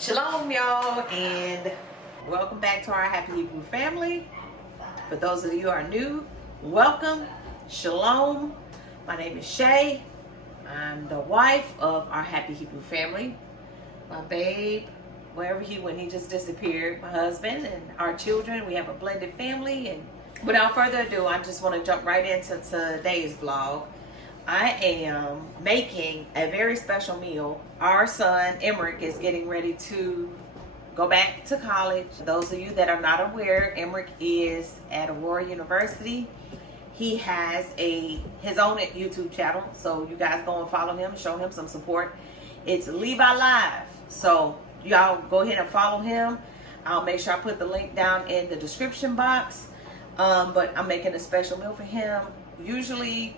Shalom y'all, and welcome back to our Happy Hebrew family. For those of you who are new, welcome. Shalom. My name is Shay. I'm the wife of our Happy Hebrew family. My babe, wherever he went, he just disappeared. My husband and our children. We have a blended family. And without further ado, I just want to jump right into today's vlog. I am making a very special meal. Our son, Emmerich, is getting ready to go back to college. Those of you that are not aware, Emmerich is at Aurora University. He has his own YouTube channel, so you guys go and follow him, show him some support. It's Levi Live, so y'all go ahead and follow him. I'll make sure I put the link down in the description box. But I'm making a special meal for him. Usually,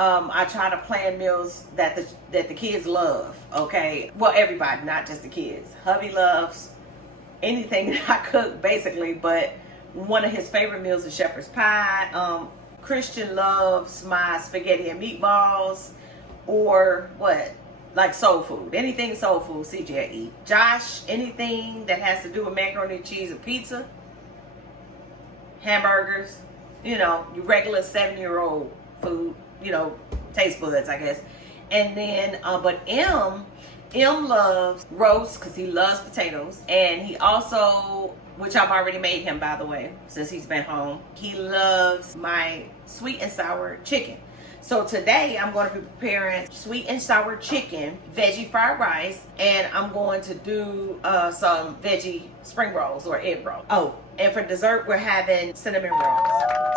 I try to plan meals that the kids love, okay? Well, everybody, not just the kids. Hubby loves anything that I cook, basically, but one of his favorite meals is shepherd's pie. Christian loves my spaghetti and meatballs, or what? Like soul food. Anything soul food, CJ eat. Josh, anything that has to do with macaroni and cheese and pizza, hamburgers, you know, your regular 7-year-old food. You know, taste buds, I guess. And then, but M loves roast because he loves potatoes. And he also, which I've already made him, by the way, since he's been home, he loves my sweet and sour chicken. So today I'm going to be preparing sweet and sour chicken, veggie fried rice, and I'm going to do some veggie spring rolls or egg rolls. Oh, and for dessert, we're having cinnamon rolls.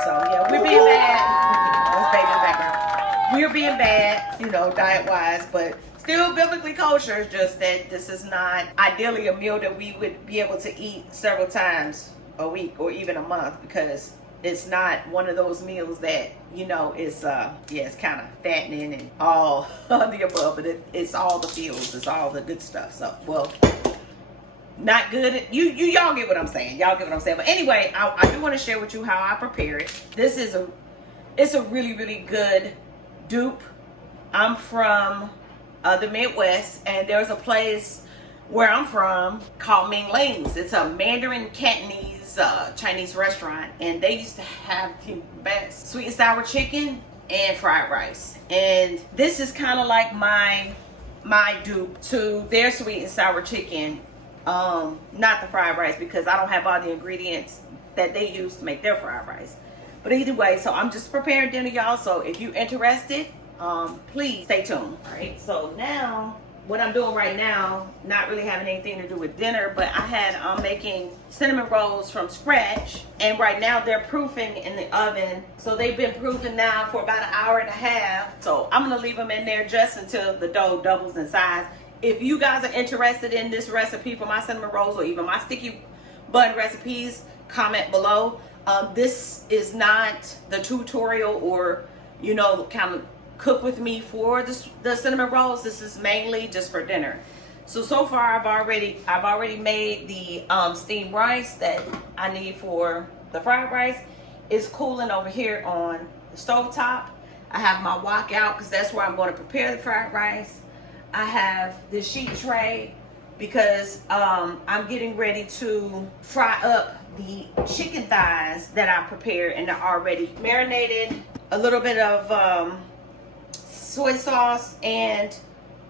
So yeah, we're being bad. Let's bake in the background. We're being bad, you know, diet-wise, but still biblically kosher. It's just that this is not ideally a meal that we would be able to eat several times a week or even a month, because it's not one of those meals that, you know, is it's kind of fattening and all of the above, but it's all the feels, it's all the good stuff. So, well, not good. Y'all get what I'm saying. Y'all get what I'm saying. But anyway, I do want to share with you how I prepare it. It's a really, really good dupe. I'm from the Midwest, and there's a place where I'm from called Ming Ling's. It's a Mandarin Cantonese Chinese restaurant, and they used to have the best sweet and sour chicken and fried rice. And this is kind of like my dupe to their sweet and sour chicken. Not the fried rice, because I don't have all the ingredients that they use to make their fried rice. But either way, so I'm just preparing dinner, y'all. So if you're interested, please stay tuned. All right, so now what I'm doing right now, not really having anything to do with dinner, but I'm making cinnamon rolls from scratch, and right now they're proofing in the oven. So they've been proofing now for about an hour and a half. So I'm gonna leave them in there just until the dough doubles in size. If you guys are interested in this recipe for my cinnamon rolls, or even my sticky bun recipes, comment below. This is not the tutorial, or, you know, kind of cook with me for the cinnamon rolls. This is mainly just for dinner. So far I've already made the steamed rice that I need for the fried rice. It's cooling over here on the stove top. I have my wok out because that's where I'm going to prepare the fried rice. I have this sheet tray because I'm getting ready to fry up the chicken thighs that I prepared, and they're already marinated. A little bit of soy sauce and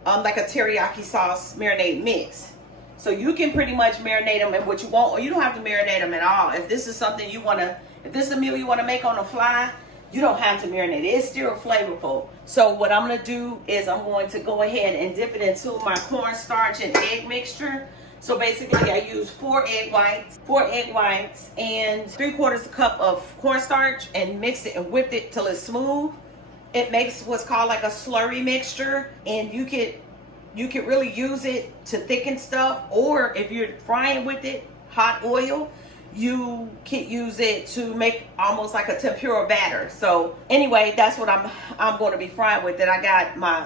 like a teriyaki sauce marinade mix. So you can pretty much marinate them in what you want, or you don't have to marinate them at all. If this is something you want to, if this is a meal you want to make on the fly, you don't have to marinate it. It's still flavorful. So what I'm going to do is I'm going to go ahead and dip it into my cornstarch and egg mixture. So basically I use 4 egg whites and 3/4 cup of cornstarch, and mixed it and whipped it till it's smooth. It makes what's called like a slurry mixture, and you could really use it to thicken stuff, or if you're frying with it, hot oil, you can use it to make almost like a tempura batter. So anyway, that's what I'm going to be frying with it. I got my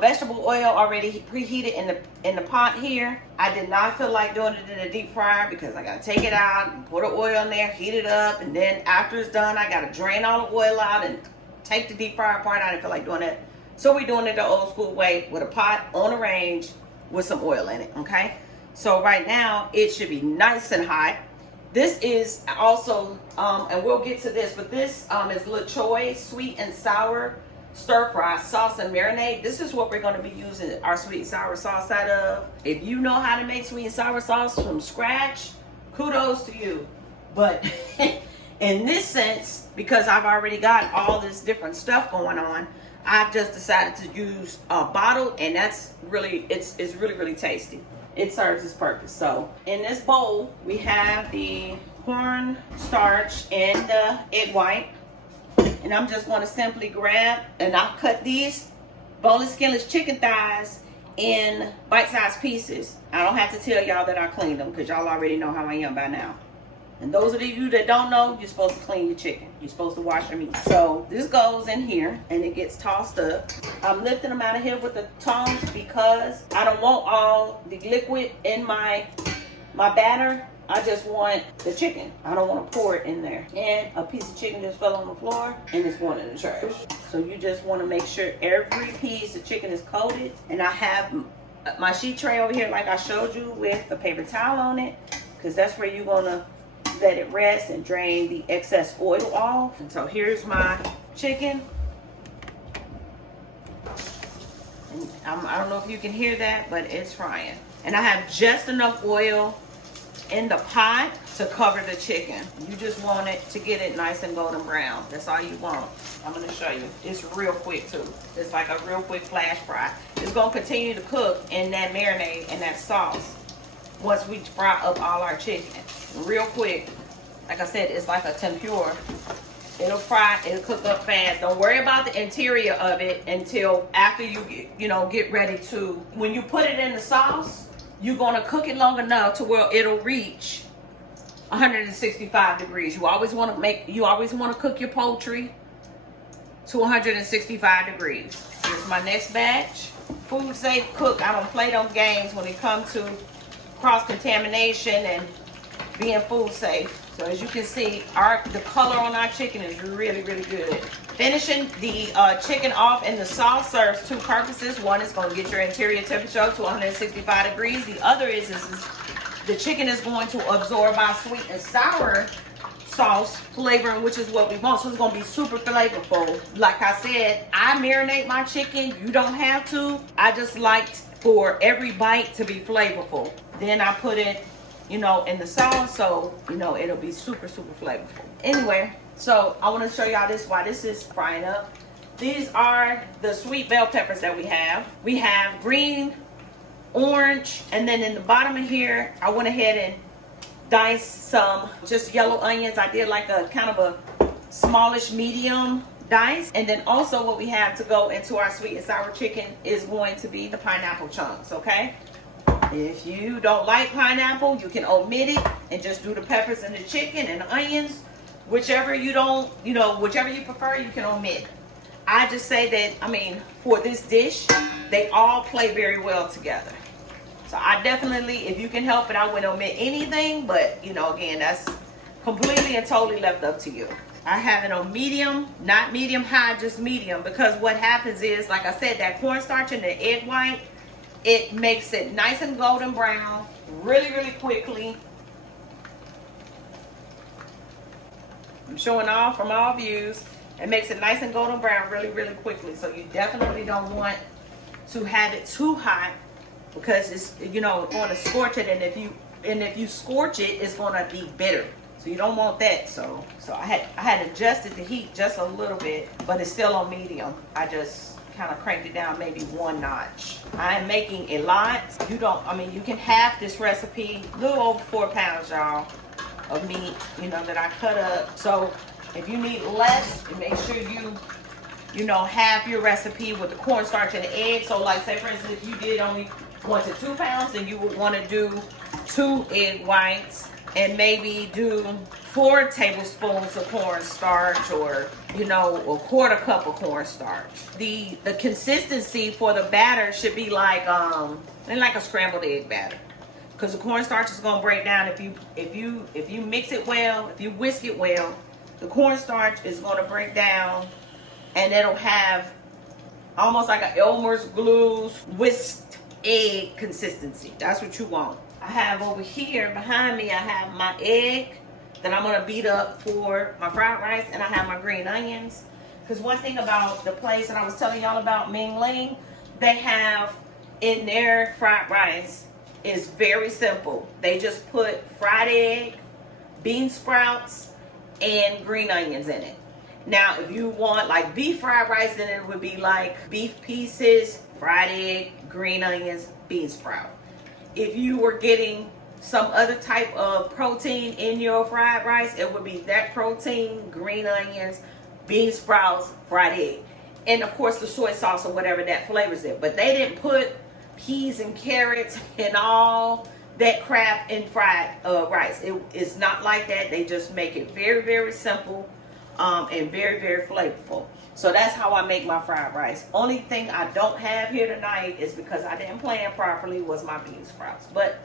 vegetable oil already preheated in the pot here. I did not feel like doing it in a deep fryer because I got to take it out and put the oil in there, heat it up, and then after it's done, I got to drain all the oil out and take the deep fryer part. I didn't feel like doing that. So we're doing it the old school way with a pot on a range with some oil in it, okay? So right now it should be nice and hot. This is also, and we'll get to this, but this is little Choy sweet and sour stir fry sauce and marinade. This is what we're going to be using our sweet and sour sauce out of. If you know how to make sweet and sour sauce from scratch, kudos to you. But in this sense, because I've already got all this different stuff going on, I've just decided to use a bottle, and that's really, it's really, really tasty. It serves its purpose. So in this bowl, we have the corn starch and the egg white. And I'm just going to simply grab, and I'll cut these boneless, skinless chicken thighs in bite-sized pieces. I don't have to tell y'all that I cleaned them because y'all already know how I am by now. And those of you that don't know, you're supposed to clean your chicken. You're supposed to wash your meat. So this goes in here and it gets tossed up. I'm lifting them out of here with the tongs because I don't want all the liquid in my batter. I just want the chicken. I don't want to pour it in there. And a piece of chicken just fell on the floor and it's going in the trash. So you just want to make sure every piece of chicken is coated. And I have my sheet tray over here like I showed you with a paper towel on it, because that's where you're going to let it rest and drain the excess oil off. And so here's my chicken. And I don't know if you can hear that, but it's frying. And I have just enough oil in the pot to cover the chicken. You just want it to get it nice and golden brown. That's all you want. I'm going to show you. It's real quick too. It's like a real quick flash fry. It's going to continue to cook in that marinade and that sauce once we fry up all our chicken. Real quick. Like I said, it's like a tempura. It'll fry, it'll cook up fast. Don't worry about the interior of it until after you get ready to, when you put it in the sauce, you're going to cook it long enough to where it'll reach 165 degrees. You always want to cook your poultry to 165 degrees. Here's my next batch. Food safe cook. I don't play those games when it comes to cross-contamination and being food safe. So as you can see, the color on our chicken is really, really good. Finishing the chicken off in the sauce serves two purposes. One is going to get your interior temperature up to 165 degrees. The other is the chicken is going to absorb our sweet and sour sauce flavoring, which is what we want. So it's going to be super flavorful. Like I said, I marinate my chicken. You don't have to. I just like for every bite to be flavorful. Then I put it in the sauce, so it'll be super, super flavorful. Anyway, so I want to show y'all this while this is frying up. These are the sweet bell peppers that we have. We have green, orange, and then in the bottom of here, I went ahead and diced some just yellow onions. I did like a kind of a smallish medium dice. And then also what we have to go into our sweet and sour chicken is going to be the pineapple chunks, okay? If you don't like pineapple, you can omit it and just do the peppers and the chicken and the onions. Whichever you prefer, you can omit. I just say that, for this dish, they all play very well together. So I definitely, if you can help it, I wouldn't omit anything. But, again, that's completely and totally left up to you. I have it on medium, not medium high, just medium. Because what happens is, like I said, that cornstarch and the egg white, it makes it nice and golden brown really, really quickly. I'm showing off from all views. It makes it nice and golden brown really, really quickly. So you definitely don't want to have it too hot because it's going to scorch it, and if you scorch it, it's going to be bitter. So you don't want that. So I had adjusted the heat just a little bit, but it's still on medium. I just kind of cranked it down maybe one notch. I am making a lot. You can have this recipe, a little over 4 pounds, y'all, of meat, that I cut up. So if you need less, make sure you have your recipe with the cornstarch and the egg. So like say for instance, if you did only 1 to 2 pounds, then you would want to do 2 egg whites and maybe do 4 tablespoons of cornstarch, or a quarter cup of cornstarch. The consistency for the batter should be like a scrambled egg batter, because the cornstarch is going to break down if you mix it well, if you whisk it well. The cornstarch is going to break down, and it'll have almost like an Elmer's glue whisked egg consistency. That's what you want. I have over here behind me, I have my egg that I'm gonna beat up for my fried rice, and I have my green onions. Because one thing about the place that I was telling y'all about, Ming Ling, they have in their fried rice is very simple. They just put fried egg, bean sprouts, and green onions in it. Now, if you want like beef fried rice, then it would be like beef pieces, fried egg, green onions, bean sprout. If you were getting some other type of protein in your fried rice, it would be that protein, green onions, bean sprouts, fried egg, and of course the soy sauce or whatever that flavors it. But they didn't put peas and carrots and all that crap in fried rice. It's not like that. They just make it very, very simple and very, very flavorful. So that's how I make my fried rice. Only thing I don't have here tonight is because I didn't plan properly was my bean sprouts. But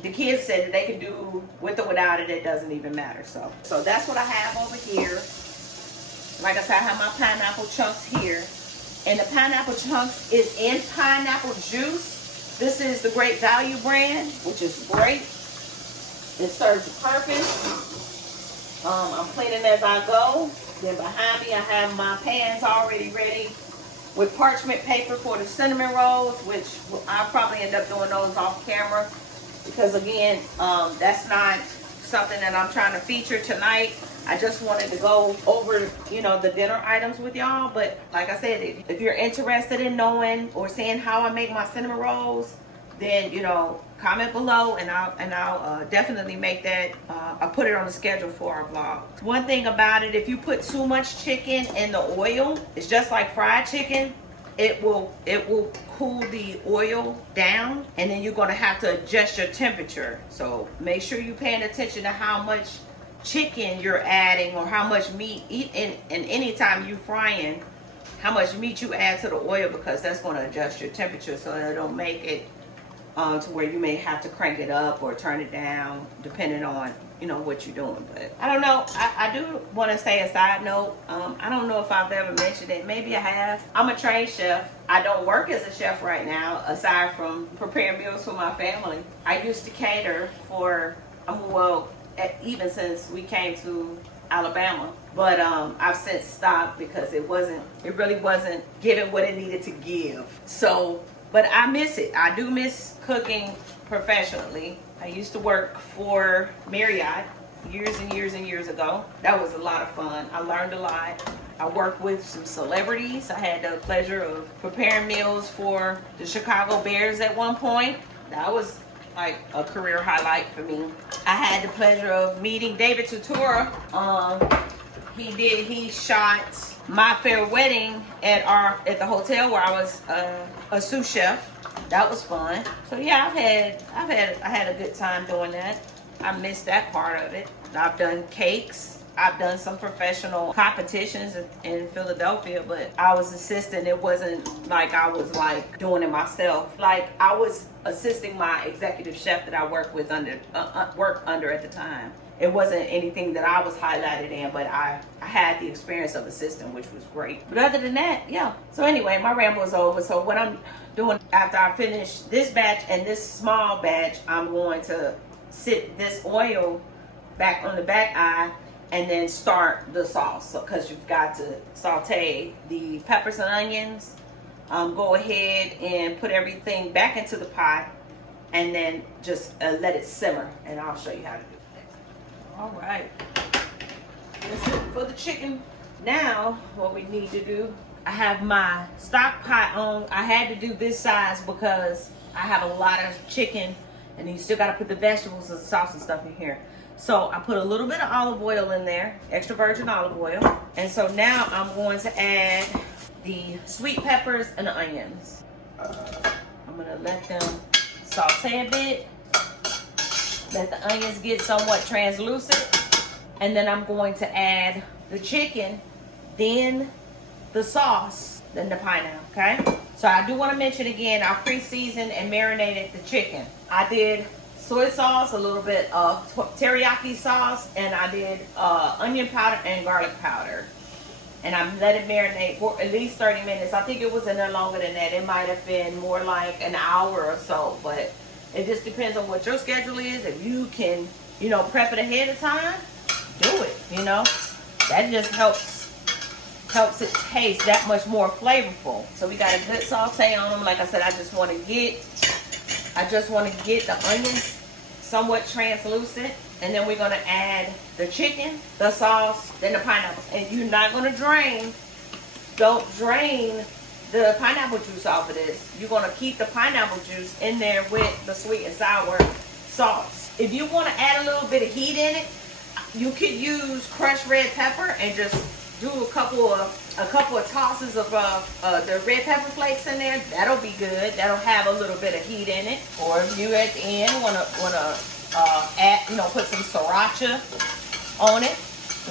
the kids said that they can do with or without it. It doesn't even matter. So that's what I have over here. Like I said, I have my pineapple chunks here. And the pineapple chunks is in pineapple juice. This is the Great Value brand, which is great. It serves a purpose. I'm cleaning as I go. Then behind me, I have my pans already ready with parchment paper for the cinnamon rolls, which I'll probably end up doing those off camera. Because again, that's not something that I'm trying to feature tonight. I just wanted to go over, you know, the dinner items with y'all. But like I said, if you're interested in knowing or seeing how I make my cinnamon rolls, then, you know, comment below and I'll definitely make that. I'll put it on the schedule for our vlog. One thing about it, if you put too much chicken in the oil, it's just like fried chicken. It will cool the oil down, and then you're going to have to adjust your temperature. So make sure you're paying attention to how much chicken you're adding or how much meat and anytime you're frying, how much meat you add to the oil, because that's going to adjust your temperature so that it'll make it to where you may have to crank it up or turn it down depending on, you know, what you're doing. But I don't know. I do want to say a side note. I don't know if I've ever mentioned it. Maybe I have. I'm a trained chef. I don't work as a chef right now, aside from preparing meals for my family. I used to cater for, well, even since we came to Alabama, but I've since stopped because it really wasn't giving what it needed to give. So, but I miss it. I do miss cooking professionally. I used to work for Marriott years and years and years ago. That was a lot of fun. I learned a lot. I worked with some celebrities. I had the pleasure of preparing meals for the Chicago Bears at one point. That was like a career highlight for me. I had the pleasure of meeting David Tutura. He shot My Fair Wedding at the hotel where I was a sous chef. That was fun. So yeah, I had a good time doing that. I missed that part of it. I've done cakes. I've done some professional competitions in Philadelphia, but I was assisting. It wasn't like I was like doing it myself. Like I was assisting my executive chef that I worked under at the time. It wasn't anything that I was highlighted in, but I had the experience of assisting, which was great. But other than that, yeah. So anyway, my ramble is over. So what I'm doing after I finish this batch and this small batch, I'm going to sit this oil back on the back eye and then start the sauce. So, because you've got to saute the peppers and onions. Go ahead and put everything back into the pot and then just let it simmer, and I'll show you how to do it. All right, that's it for the chicken. Now what we need to do, I have my stock pot on. I had to do this size because I have a lot of chicken and you still got to put the vegetables and sauce and stuff in here. So I put a little bit of olive oil in there, extra virgin olive oil. And so now I'm going to add the sweet peppers and the onions. I'm going to let them saute a bit. Let the onions get somewhat translucent. And then I'm going to add the chicken, then the sauce, then the pineapple, okay? So I do want to mention again, I pre-seasoned and marinated the chicken. I did soy sauce, a little bit of teriyaki sauce, and I did onion powder and garlic powder. And I let it marinate for at least 30 minutes. I think it was in there longer than that. It might have been more like an hour or so, but It just depends on what your schedule is. If you can, you know, prep it ahead of time, do it, you know. That just helps it taste that much more flavorful. So we got a good saute on them. Like I said, I just want to get the onions somewhat translucent, and then we're gonna add the chicken, the sauce, then the pineapple. And you're not gonna don't drain the pineapple juice off of this. You're gonna keep the pineapple juice in there with the sweet and sour sauce. If you want to add a little bit of heat in it, you could use crushed red pepper and just do a couple of tosses of the red pepper flakes in there. That'll be good. That'll have a little bit of heat in it. Or if you at the end wanna add, you know, put some sriracha on it,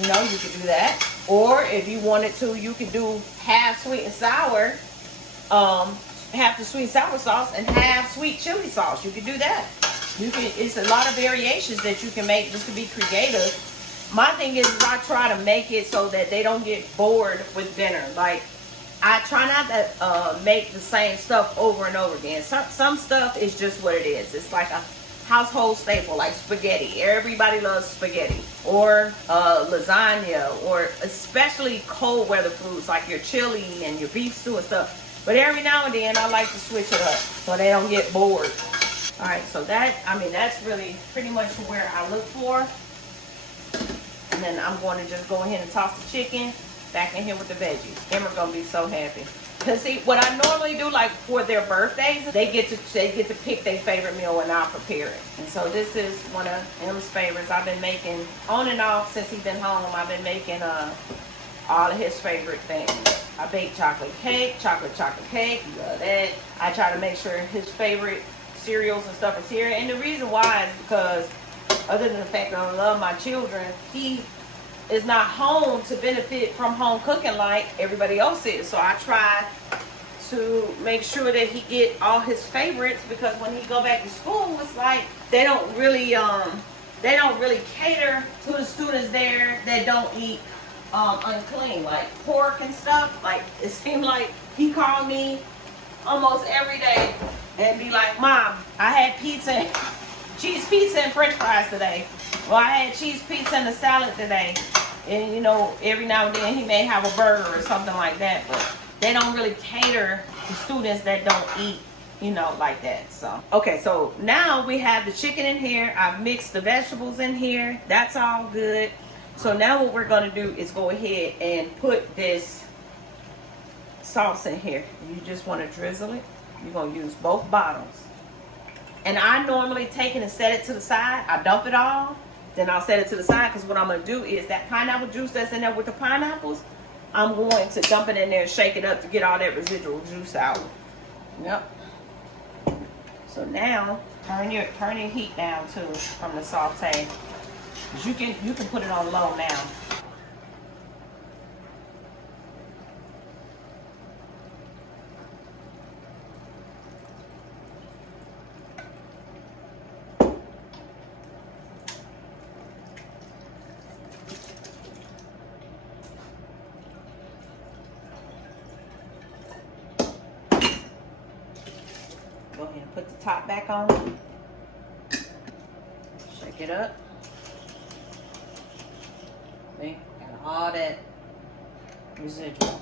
you know, you could do that. Or if you wanted to, you could do half sweet and sour, half the sweet and sour sauce and half sweet chili sauce. You could do that. You can. It's a lot of variations that you can make just to be creative. My thing is I try to make it so that they don't get bored with dinner. Like, I try not to make the same stuff over and over again. Some stuff is just what it is. It's like a household staple, like spaghetti. Everybody loves spaghetti. Or lasagna, or especially cold weather foods like your chili and your beef stew and stuff. But every now and then I like to switch it up so they don't get bored. All right, so that's really pretty much where I look for. And then I'm going to just go ahead and toss the chicken back in here with the veggies. Emma's gonna be so happy. Cause see, what I normally do, like for their birthdays, they get to pick their favorite meal and I'll prepare it. And so this is one of Em's favorites. I've been making on and off since he's been home. I've been making all of his favorite things. I bake chocolate cake. Love that. I try to make sure his favorite cereals and stuff is here. And the reason why is because, other than the fact that I love my children, he is not home to benefit from home cooking like everybody else is. So I try to make sure that he get all his favorites, because when he go back to school, it's like they don't really cater to the students there that don't eat unclean, like pork and stuff. Like, it seemed like he called me almost every day and be like, "Mom, I had pizza, cheese pizza and french fries today. Well, I had cheese pizza and a salad today." And you know, every now and then he may have a burger or something like that, but they don't really cater to students that don't eat, you know, like that. So, okay, so now we have the chicken in here. I've mixed the vegetables in here. That's all good. So now what we're gonna do is go ahead and put this sauce in here. You just wanna drizzle it. You're gonna use both bottoms. And I normally take it and set it to the side. I dump it all, then I'll set it to the side, because what I'm going to do is that pineapple juice that's in there with the pineapples, I'm going to dump it in there and shake it up to get all that residual juice out. Yep. So now, turn your heat down too from the saute. You can put it on low now. Go ahead and put the top back on. Shake it up. See? Got all that residual.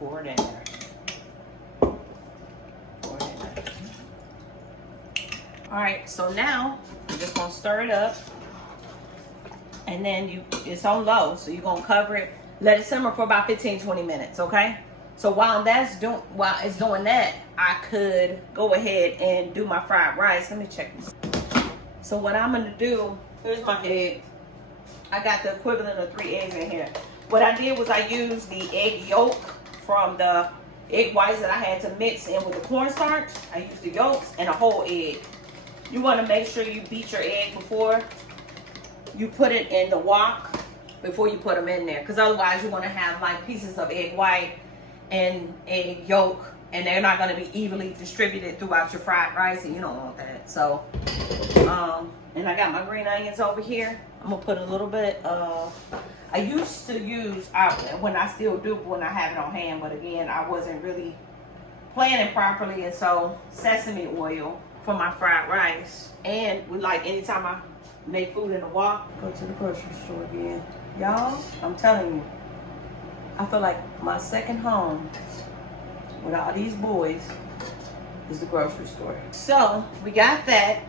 Pour it in there. Pour it in there. Alright, so now you're just gonna stir it up. And then it's on low, so you're gonna cover it. Let it simmer for about 15-20 minutes, okay? So while it's doing that, I could go ahead and do my fried rice. Let me check this. So what I'm gonna do, here's my egg. I got the equivalent of 3 eggs in here. What I did was I used the egg yolk from the egg whites that I had to mix in with the cornstarch. I used the yolks and a whole egg. You wanna make sure you beat your egg before you put it in the wok, before you put them in there. Because otherwise you're gonna have like pieces of egg white and egg yolk, and they're not going to be evenly distributed throughout your fried rice, and you don't want that. So and I got my green onions over here. I'm gonna put a little bit of, I used to use, when I still do when I have it on hand, but again I wasn't really planning properly, and so sesame oil for my fried rice. And we like anytime I make food in the wok, go to the grocery store again. Y'all, I'm telling you, I feel like my second home with all these boys is the grocery store. So we got that.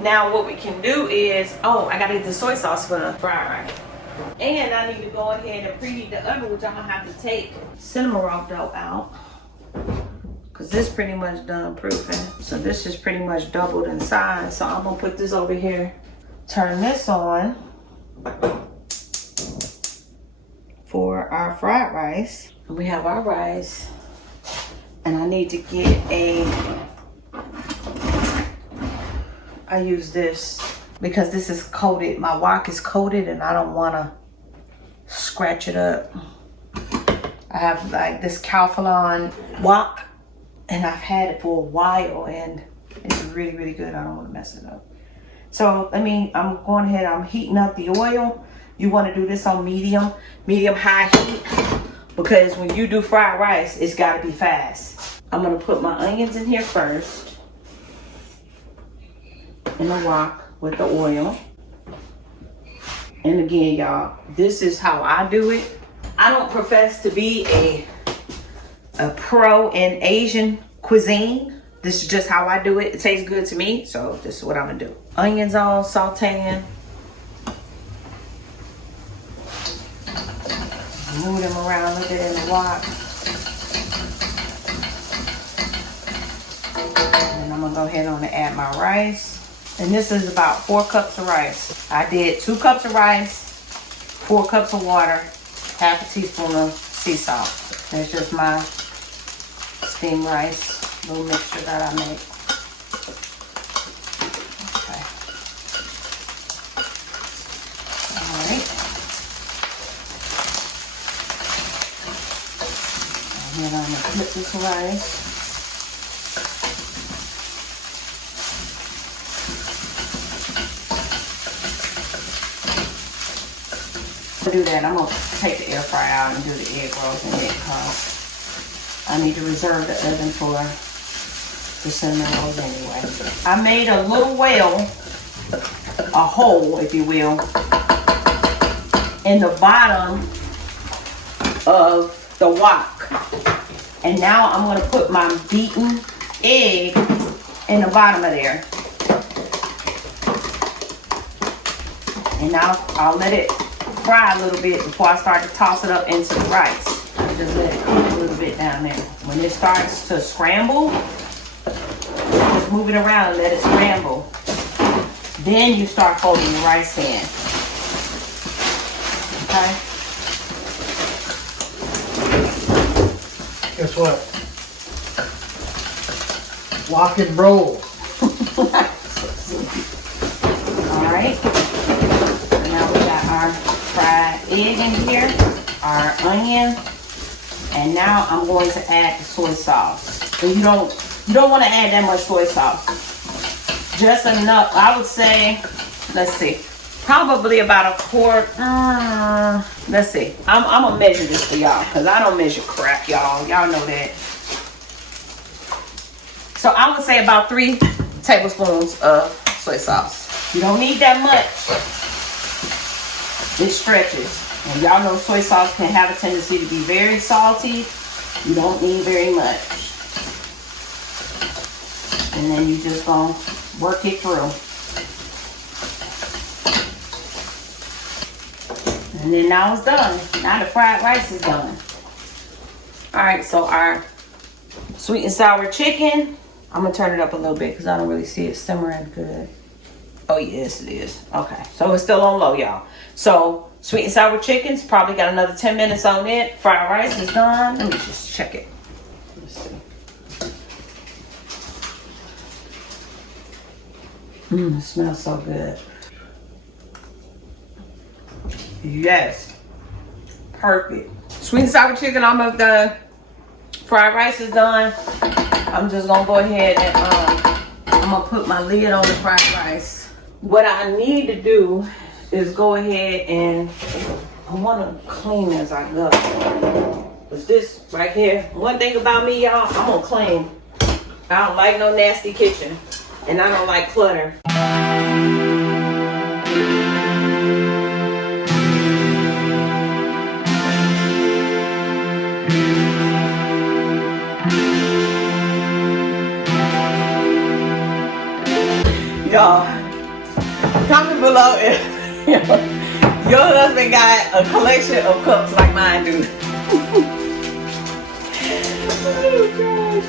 Now what we can do is, oh, I gotta get the soy sauce for the fried rice. And I need to go ahead and preheat the oven, which I'm gonna have to take cinnamon roll dough out. Cause this pretty much done proofing. So this is pretty much doubled in size. So I'm gonna put this over here, turn this on for our fried rice. We have our rice. And I need to get I use this because this is coated. My wok is coated and I don't wanna scratch it up. I have like this Calphalon wok and I've had it for a while and it's really, really good. I don't wanna mess it up. So I'm going ahead, I'm heating up the oil. You wanna do this on medium high heat because when you do fried rice, it's gotta be fast. I'm gonna put my onions in here first in the wok with the oil. And again, y'all, this is how I do it. I don't profess to be a pro in Asian cuisine. This is just how I do it. It tastes good to me, so this is what I'm gonna do. Onions all sauteing. Move them around a bit in the wok. And I'm gonna go ahead on and add my rice. And this is about 4 cups of rice. I did 2 cups of rice, 4 cups of water, half a teaspoon of sea salt. That's just my steamed rice, little mixture that I make. Okay. All right. And then I'm gonna flip this rice. To do that, I'm gonna take the air fryer out and do the egg rolls in it because I need to reserve the oven for the cinnamon rolls anyway. I made a little well, a hole, if you will, in the bottom of the wok. And now I'm gonna put my beaten egg in the bottom of there. And now I'll let it fry a little bit before I start to toss it up into the rice. I just let it cook a little bit down there. When it starts to scramble, just move it around and let it scramble. Then you start folding the rice in. Okay? Guess what? WOK and ROLL. All right. Now we got our fried egg in here, our onion, and now I'm going to add the soy sauce. And you don't want to add that much soy sauce. Just enough. I would say, let's see, probably about a quart. Let's see. I'm gonna measure this for y'all because I don't measure crap, y'all. Y'all know that. So I would say about 3 tablespoons of soy sauce. You don't need that much. It stretches. And y'all know soy sauce can have a tendency to be very salty. You don't need very much. And then you just gonna work it through. And then now it's done. Now the fried rice is done. All right, so our sweet and sour chicken, I'm gonna turn it up a little bit because I don't really see it simmering good. Oh yes, it is. Okay, so it's still on low, y'all. So sweet and sour chicken's probably got another 10 minutes on it. Fried rice is done. Let me just check it. Let's see. It smells so good. Yes. Perfect. Sweet and sour chicken almost done. Fried rice is done. I'm just gonna go ahead and I'm gonna put my lid on the fried rice. What I need to do is go ahead and I wanna clean as I go. Cause this right here, one thing about me, y'all, I'm gonna clean I don't like no nasty kitchen, and I don't like clutter. Y'all, comment below if your husband got a collection of cups like mine do. Oh gosh.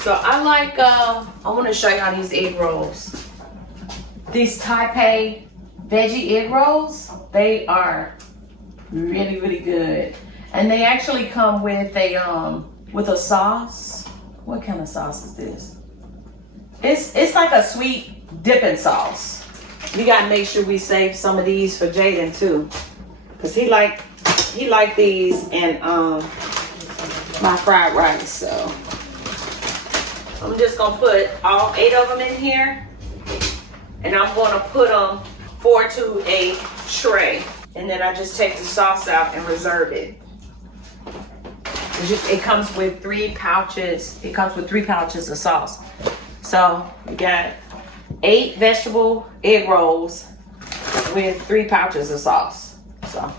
So I like, I want to show y'all these egg rolls. These Taipei veggie egg rolls, they are really, really good. And they actually come with a sauce. What kind of sauce is this? It's like a sweet dipping sauce. We gotta make sure we save some of these for Jaden too, cause he like these and my fried rice. So I'm just gonna put all 8 of them in here, and I'm gonna put them 4 to a tray, and then I just take the sauce out and reserve it. It comes with 3 pouches. It comes with 3 pouches of sauce. So we got 8 vegetable egg rolls with 3 pouches of sauce. So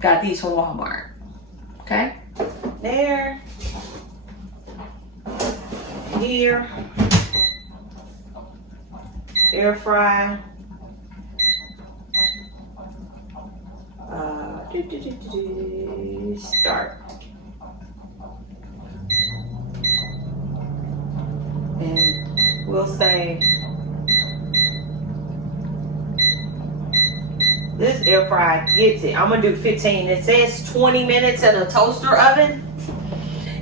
got these from Walmart. Okay, there. Here, air fry. Start. And we'll say this air fry gets it. I'm gonna do 15. It says 20 minutes in a toaster oven.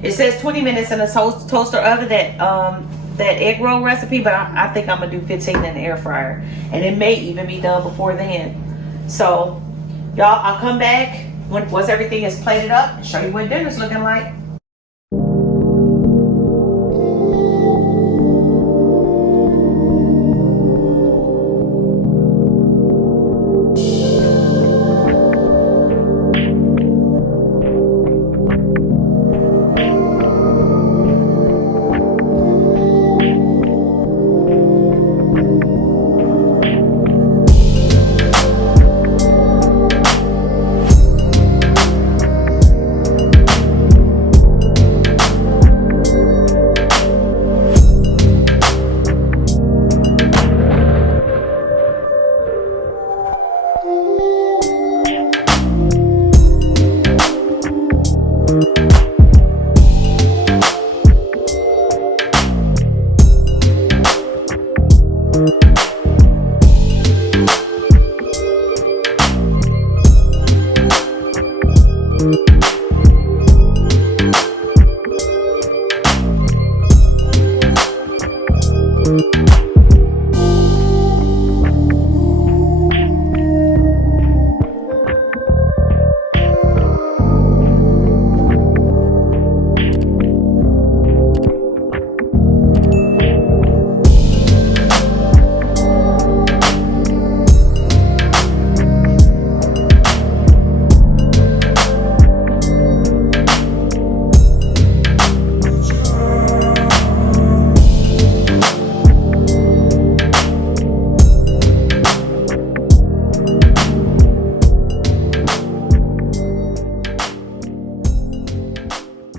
It says 20 minutes in a toaster oven, that egg roll recipe, but I think I'm gonna do 15 in the air fryer, and it may even be done before then. So y'all, I'll come back once everything is plated up and show you what dinner's looking like. Bye.